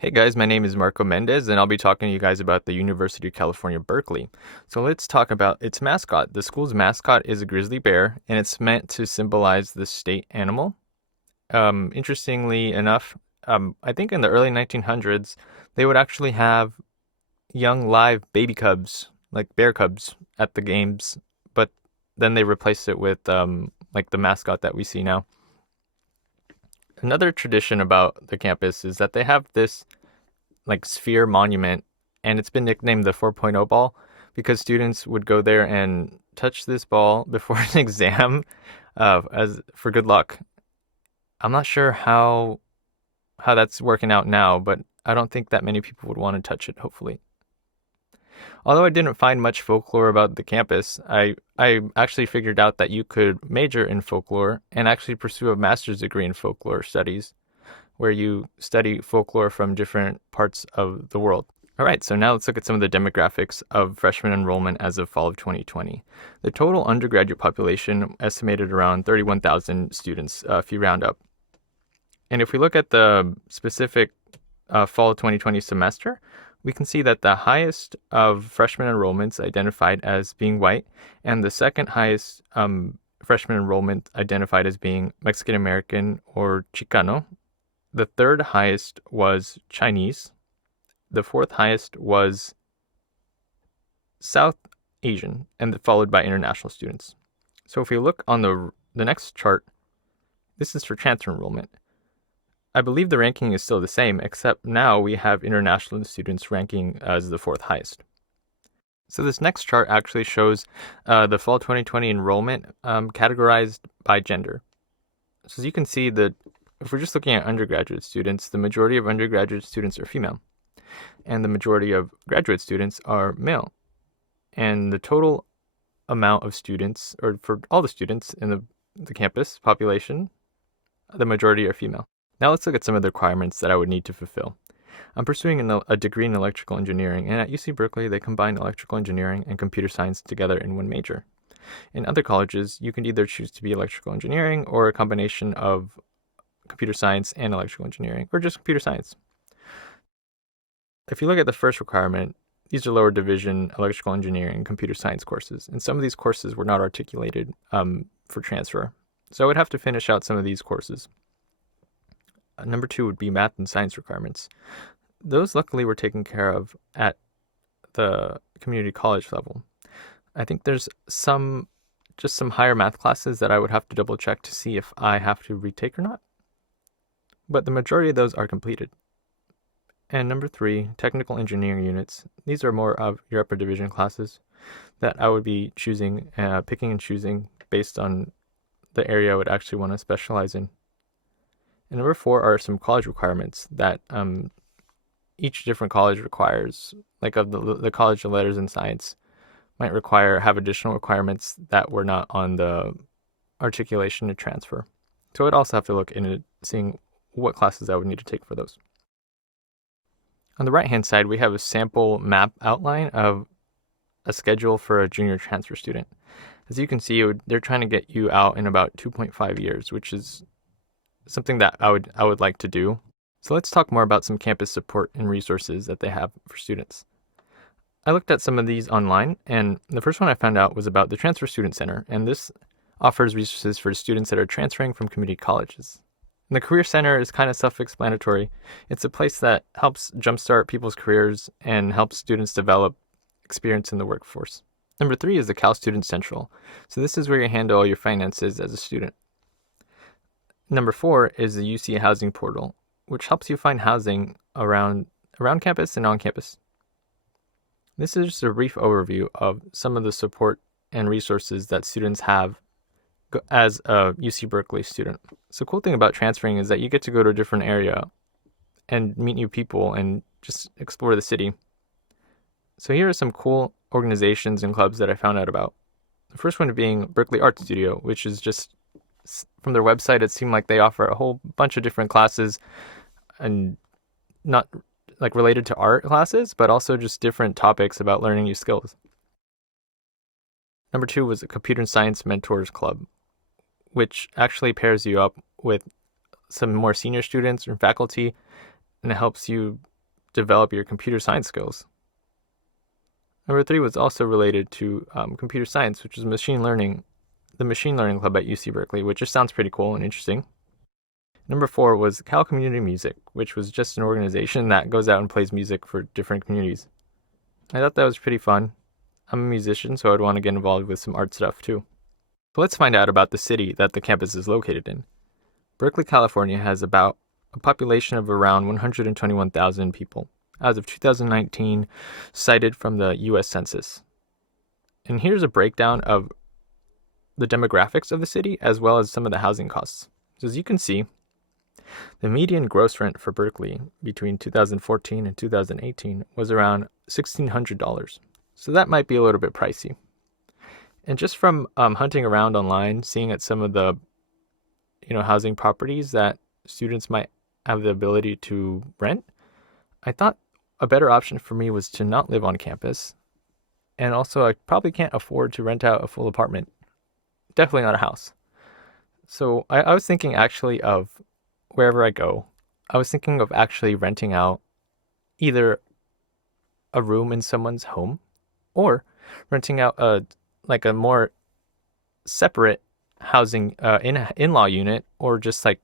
Hey guys, my name is Marco Mendez, and I'll be talking to you guys about the University of California, Berkeley. So let's talk about its mascot. The school's mascot is a grizzly bear, and it's meant to symbolize the state animal. Interestingly enough, I think in the early 1900s, they would actually have young live baby cubs, like bear cubs, at the games, but then they replaced it with like the mascot that we see now. Another tradition about the campus is that they have this like sphere monument, and it's been nicknamed the 4.0 ball because students would go there and touch this ball before an exam, as for good luck. I'm not sure how that's working out now, but I don't think that many people would want to touch it. Hopefully, although I didn't find much folklore about the campus, I actually figured out that you could major in folklore and actually pursue a master's degree in folklore studies where you study folklore from different parts of the world. All right, so now let's look at some of the demographics of freshman enrollment as of fall of 2020. The total undergraduate population estimated around 31,000 students, if you round up. And if we look at the specific fall 2020 semester, we can see that the highest of freshman enrollments identified as being white, and the second highest freshman enrollment identified as being Mexican American or Chicano. The third highest was Chinese. The fourth highest was South Asian, and followed by international students. So if we look on the next chart, this is for transfer enrollment. I believe the ranking is still the same, except now we have international students ranking as the fourth highest. So this next chart actually shows the fall 2020 enrollment categorized by gender. So as you can see, if we're just looking at undergraduate students, the majority of undergraduate students are female, and the majority of graduate students are male. And the total amount of students, or for all the students in the campus population, the majority are female. Now let's look at some of the requirements that I would need to fulfill. I'm pursuing a degree in electrical engineering, and at UC Berkeley, they combine electrical engineering and computer science together in one major. In other colleges, you can either choose to be electrical engineering or a combination of computer science and electrical engineering, or just computer science. If you look at the first requirement, these are lower division electrical engineering and computer science courses, and some of these courses were not articulated for transfer. So I would have to finish out some of these courses. Number two would be math and science requirements. Those luckily were taken care of at the community college level. I think there's some higher math classes that I would have to double check to see if I have to retake or not. But the majority of those are completed. And number three, technical engineering units. These are more of your upper division classes that I would be picking and choosing based on the area I would actually want to specialize in. And number four are some college requirements that each different college requires, like of the College of Letters and Science might have additional requirements that were not on the articulation to transfer. So I'd also have to look into seeing what classes I would need to take for those. On the right-hand side, we have a sample map outline of a schedule for a junior transfer student. As you can see, they're trying to get you out in about 2.5 years, which is something that I would like to do. So let's talk more about some campus support and resources that they have for students. I looked at some of these online, and the first one I found out was about the Transfer Student Center, and this offers resources for students that are transferring from community colleges. And the Career Center is kind of self-explanatory. It's a place that helps jumpstart people's careers and helps students develop experience in the workforce. Number three is the Cal Student Central. So this is where you handle all your finances as a student. Number four is the UC Housing Portal, which helps you find housing around campus and on campus. This is just a brief overview of some of the support and resources that students have as a UC Berkeley student. So cool thing about transferring is that you get to go to a different area and meet new people and just explore the city. So here are some cool organizations and clubs that I found out about. The first one being Berkeley Art Studio, which is just from their website, it seemed like they offer a whole bunch of different classes and not like related to art classes, but also just different topics about learning new skills. Number two was the Computer Science Mentors Club, which actually pairs you up with some more senior students or faculty, and it helps you develop your computer science skills. Number 3 was also related to computer science, which was machine learning, the machine learning club at UC Berkeley, which just sounds pretty cool and interesting. Number 4 was Cal Community Music, which was just an organization that goes out and plays music for different communities. I thought that was pretty fun. I'm a musician, so I'd want to get involved with some art stuff too. So let's find out about the city that the campus is located in. Berkeley, California has about a population of around 121,000 people as of 2019, cited from the U.S. Census. And here's a breakdown of the demographics of the city as well as some of the housing costs. So as you can see, the median gross rent for Berkeley between 2014 and 2018 was around $1,600. So that might be a little bit pricey. And just from hunting around online, seeing at some of the housing properties that students might have the ability to rent, I thought a better option for me was to not live on campus. And also, I probably can't afford to rent out a full apartment. Definitely not a house. So I was thinking actually of wherever I go, I was thinking of actually renting out either a room in someone's home or renting out a more separate housing in-law unit, or just like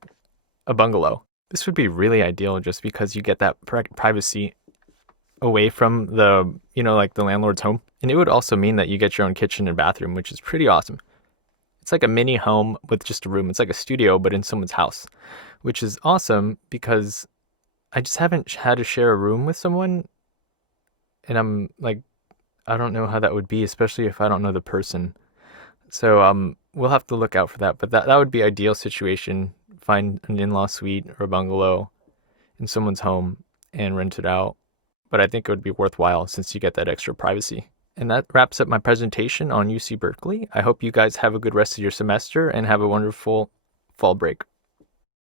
a bungalow. This would be really ideal just because you get that privacy away from the the landlord's home. And it would also mean that you get your own kitchen and bathroom, which is pretty awesome. It's like a mini home with just a room. It's like a studio, but in someone's house, which is awesome because I just haven't had to share a room with someone. And I'm like, I don't know how that would be, especially if I don't know the person. So we'll have to look out for that. But that would be ideal situation. Find an in-law suite or a bungalow in someone's home and rent it out. But I think it would be worthwhile since you get that extra privacy. And that wraps up my presentation on UC Berkeley. I hope you guys have a good rest of your semester and have a wonderful fall break.